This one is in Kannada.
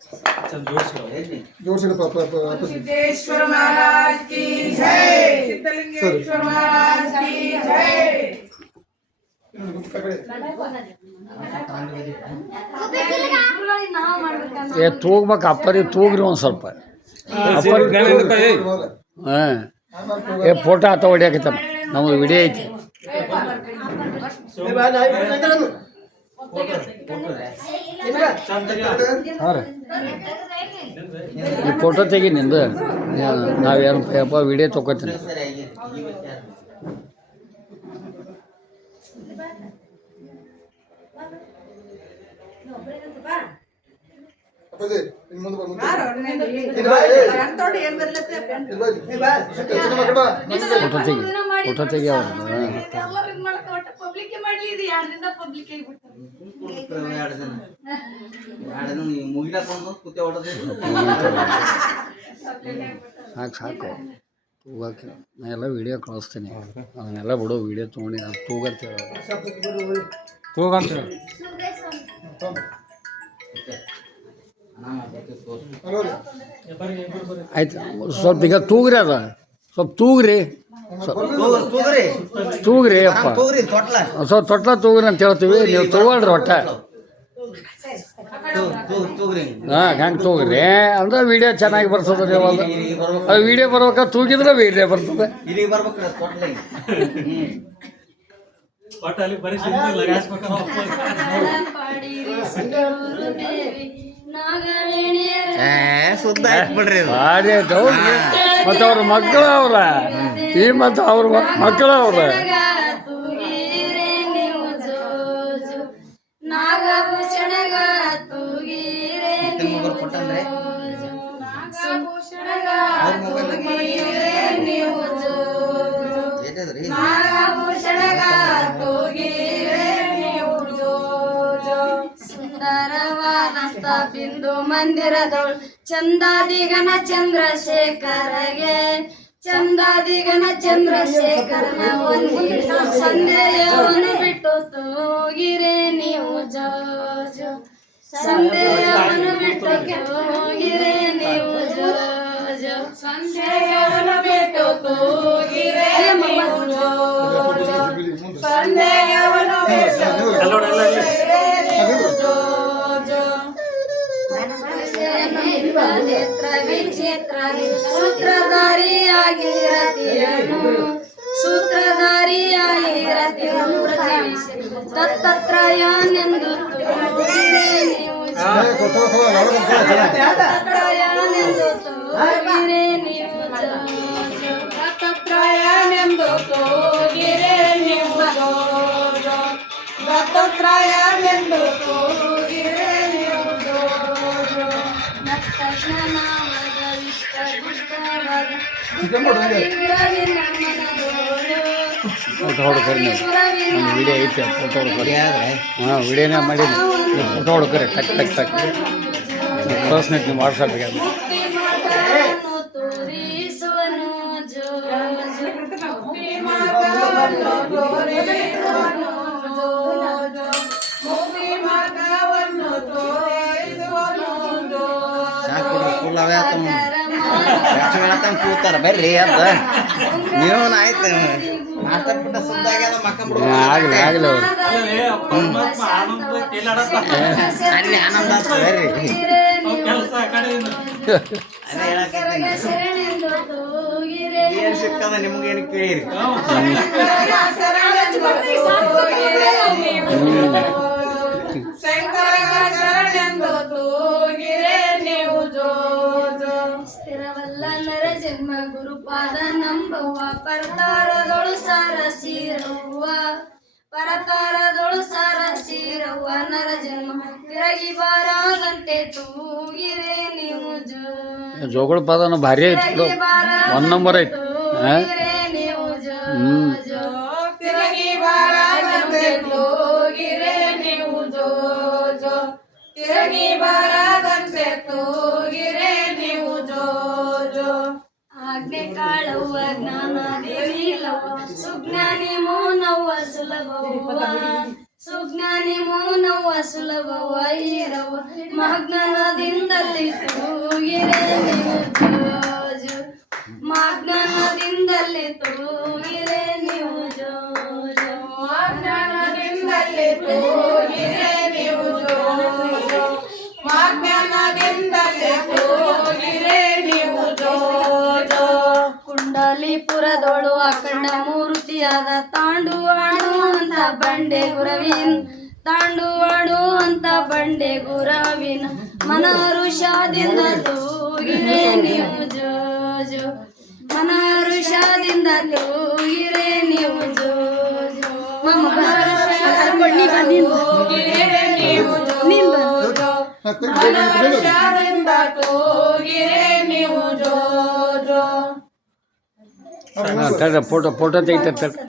जोर सिद्धेश्वर महाराज की जय, सिद्धलिंगेश्वर महाराज की जय। ತೂಗ್ಬೇಕು ಅಪ್ಪರಿ ತೂಗ್ರಿ ಒಂದು ಸ್ವಲ್ಪ ಅಪ್ಪರಿ ಹಾಂ ಫೋಟೋ ಆತ ಹೊಡಿಯಾಕತ್ತಾನ ನಮ್ಮದು ವಿಡಿಯೋ ಐತಿ ಹಾಂ ರೀ ಈ ಫೋಟೋ ತೆಗಿ ನಿಂದು ನಾವೇನು ಯಪ್ಪ ವಿಡಿಯೋ ತೊಗೋತೀನಿ ಫೋಟೋ ತೆಗಿ ಸಾಕು ಸಾಕು ತೂಗಕ್ಕೆ ನಾ ಎಲ್ಲ ವಿಡಿಯೋ ಕಳಿಸ್ತೀನಿ ಅದನ್ನೆಲ್ಲ ಬಿಡು ವಿಡಿಯೋ ತೊಗೊಂಡು ನಾನು ತೂಗಂತ ತೂಗಂತ ಆಯ್ತು ಸ್ವಲ್ಪ ಈಗ ತೂಗ್ರಿ ಅದ ಸ್ವಲ್ಪ ತೂಗ್ರಿ ತೂಗ್ರಿ ಅಪ್ಪ ಸ್ವಲ್ಪ ತೊಟ್ಲ ತೂಗ್ರಿ ಅಂತ ಹೇಳ್ತೀವಿ ನೀವು ತಗೊಳ್ರಿ ಒಟ್ಟ ಹಾಂ ಹಂಗೆ ತೂಗ್ರಿ ಅಂದ್ರೆ ವಿಡಿಯೋ ಚೆನ್ನಾಗಿ ಬರ್ತದೆ ನೀವು ಅದು ವಿಡಿಯೋ ಬರ್ಬೇಕಾದ್ರೆ ತೂಗಿದ್ರೆ ವಿಡಿಯೋ ಬರ್ತದೆ ಭಾರಿ ಆಯ್ತು ಹೌದ್ರಿ ಮತ್ತು ಅವ್ರ ಮಕ್ಕಳು ಅವ್ರ ಈ ಮತ್ತು ಅವ್ರ ಮಕ್ಕಳು ಅವ್ರ ಸುಂದರವಾದಂತ ಬಿಂದು ಮಂದಿರದೊಳು ಚಂದಾದಿಗನ ಚಂದ್ರಶೇಖರಗೆ ಚಂದಾದಿಗನ ಚಂದ್ರಶೇಖರನ ಒಂದಿನ ಸಂದೇಹವನ್ನು ಬಿಟ್ಟು ತೂಗಿರೆ ನೀವು ಜೋ ಜೋ ಸಂದೇಹವನ್ನು ಬಿಟ್ಟು ತೂಗಿರೆ ನೀವು ಜೋ ಜೋ ಸಂದೇಹವನ್ನು ಬಿಟ್ಟು ತೂಗಿರೆ ನೀವು ಜೋ ಜೋ ಸಂದೇಹವನ್ನು ಬಿಟ್ಟು ನೇತ್ರ ವಿಚಿತ್ರ ಸೂತ್ರಧಾರಿಯಾಗಿರತಿಯನು ದತ್ತತ್ರಯನೆಂದು ತೂಗಿರೆ ನೀವು ದತ್ತತ್ರಯನೆಂದು ತೂಗಿರೆ ನೀವು ದತ್ತತ್ರಯನೆಂದು ತೂಗಿರೆ ನೀವು ದತ್ತತ್ರಯನೆಂದು ತೂಗಿರೆ ನೀವು ಫೋಟೋ ಹೊಡ್ಕೊರಿ ನಮ್ಮ ವಿಡಿಯೋ ಐತೆ ಫೋಟೋ ಹೊಡ್ಕೊರಿ ಹಾಂ ವಿಡಿಯೋನೇ ಮಾಡೀನಿ ನೀವು ಫೋಟೋ ಹೊಡ್ಕೊರಿ ಟಕ್ ಟಕ್ ಟಕ್ ಕಳಿಸ್ಬೇಕು ನೀವು ವಾಟ್ಸಪ್ಗೆ ಕೂತಾರ ಬರ್ರಿ ಅದ ನೀವು ಆಯ್ತು ಮಾತಾಡ್ಬಿಟ್ಟ ಸುದ್ದಾಗ್ಯದ ಮಕ್ಕ ಆಗಲಿ ಆಗಲಿ ಅವ್ರು ಅಲ್ಲಿ ಆನಂದ ಆಗ್ತದೆ ಬರ್ರಿ ಏನ್ ಸಿಕ್ಕದ ನಿಮ್ಗೇನು ಕೇಳಿರಿ ಸ್ಥಿರವಲ್ಲ ನರ ಜನ್ಮ ಗುರುಪಾದ ನಂಬುವ ಪರತಾರದೊಳು ಸಾರ ಸೀರವ್ವ ಪರತಾರದೊಳು ಸಾರ ಸೀರವ್ವ ನರ ಜನ್ಮ ತಿರಗಿ ಬಾರಾದಂತೆ ತೂಗಿರೆ ನೀವು ಜೋಗಳ ಪದನ ಭಾರಿ ಐತಿ ಒನ್ ನಂಬರ್ ಐತಿ ನೀವು ತಿರಗಿ ಬಾರಾದಂತೆ ತೂಗಿರೆ ನೀವು ತಿರಗಿ ಬಾರಾದಂತೆ ತೂಗಿರೆ ನೀವು ಆಜ್ಞೆ ಕಾಳವ್ವ ಜ್ಞಾನ ದೇವಿಲವ್ವ ಸುಜ್ಞಾನಿ ಮೌನವ್ವ ಸುಲಭವ್ವ ಸುಜ್ಞಾನಿ ಮೌನವ್ವ ಸುಲಭವ್ವ ಈರವ್ವ ಮಹಾಜ್ಞಾನ ಮಾಜ್ಞಾನದಿಂದಲೇ ತೂಗಿರೆ ನೀವು ಜೋ ಮಾಜ್ಞಾನದಿಂದಲೇ ತೂಗಿರೆ ನೀವು ಜೋ ಮಾಜ್ಞಾನದಿಂದಲೇ ತೂಗಿರೆ ನೀವು ಜೋ ಮಾಜ್ಞಾನದಿಂದಲೇ ತೂಗಿರೆ ನೀವು ಜೋ ಕುಂಡಲಿಪುರದೊಳು ಅಖಂಡ ಮೂರ್ತಿಯಾದ ತಾಂಡು ಆಡುವಂತ ಬಂಡೆ ಗುರವಿನ ತಾಂಡು ಆಡುವಂತ ಬಂಡೆ ಗುರವಿನ ಮನರುಷದಿಂದ ತೂಗಿರೆ ನೀವು ಜೋ ಜೋ ಮನರುಷದಿಂದ ತೂಗಿರೆ ನೀವು ಜೋ ಜೋ ತೂಗಿರೆ ನೀವು ಜೋ ಮನರುಷದಿಂದ ತೂಗಿರೆ ನೀವು ಜೋ ಫೋಟೋ ತೆಗಿತಾರೆ